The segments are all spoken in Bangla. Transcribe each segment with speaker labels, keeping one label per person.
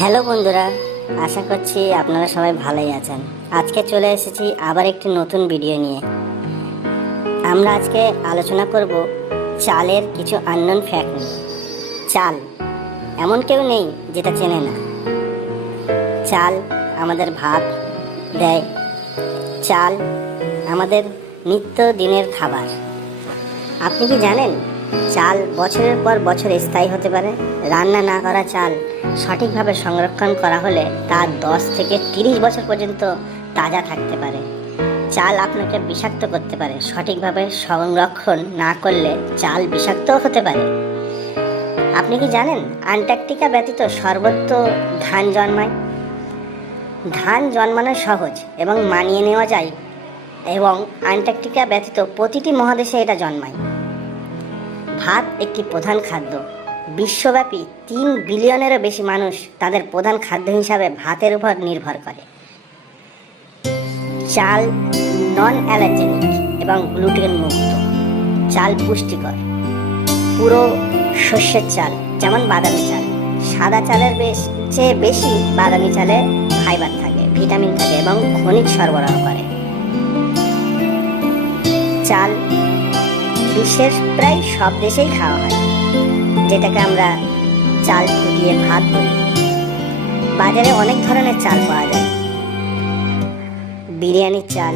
Speaker 1: হ্যালো বন্ধুরা, আশা করছি আপনারা সবাই ভালোই আছেন। আজকে চলে এসেছি আবার একটি নতুন ভিডিও নিয়ে। আমরা আজকে আলোচনা করব চালের কিছু আননোন ফ্যাক্ট নিয়ে। চাল এমন কেউ নেই যেটা চেনে না। চাল আমাদের ভাত দেয়। চাল আমাদের নিত্য দিনের খাবার। আপনি কি জানেন চাল বছরের পর বছর স্থায়ী হতে পারে। রান্না না করা চাল সঠিকভাবে সংরক্ষণ করা হলে তা দশ থেকে তিরিশ বছর পর্যন্ত তাজা থাকতে পারে। চাল আপনাকে বিষাক্ত করতে পারে। সঠিকভাবে সংরক্ষণ না করলে চাল বিষাক্ত হতে পারে। আপনি কি জানেন আন্টার্কটিকা ব্যতীত সর্বত্র ধান জন্মায়? ধান জন্মানো সহজ এবং মানিয়ে নেওয়া যায় এবং আন্টার্কটিকা ব্যতীত প্রতিটি মহাদেশে এটা জন্মায়। ভাত একটি প্রধান খাদ্য। বিশ্বব্যাপী তিন বিলিয়নেরও বেশি মানুষ তাদের প্রধান খাদ্য হিসাবে ভাতের উপর নির্ভর করে। চাল নন অ্যালার্জেনিক এবং গ্লুটেন মুক্ত চাল পুষ্টিকর। পুরো শস্যের চাল, যেমন বাদামি চাল, সাদা চালের বেশ চেয়ে বেশি বাদামি চালে ফাইবার থাকে, ভিটামিন থাকে এবং খনিজ সরবরাহ করে। চাল বিশ্বের প্রায় সব দেশেই খাওয়া হয়। যেটাকে আমরা চাল ফুটিয়ে ভাত বলি। বাজারে অনেক ধরনের চাল পাওয়া যায়। বিরিয়ানির চাল,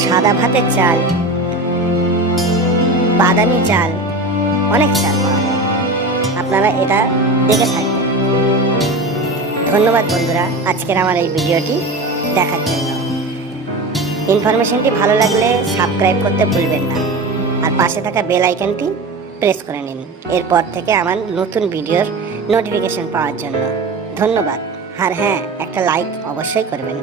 Speaker 1: সাদা ভাতের চাল, বাদামি চাল, অনেক চাল পাওয়া যায়। আপনারা এটা দেখে থাকবেন। ধন্যবাদ বন্ধুরা, আজকের আমার এই ভিডিওটি দেখার জন্য। ইনফরমেশনটি ভালো লাগলে সাবস্ক্রাইব করতে ভুলবেন না। পাশে থাকা বেল আইকনটি প্রেস করে নিন। এরপর থেকে আমার নতুন ভিডিওর নোটিফিকেশন পাওয়ার জন্য। ধন্যবাদ। আর হ্যাঁ একটা লাইক অবশ্যই করবেন।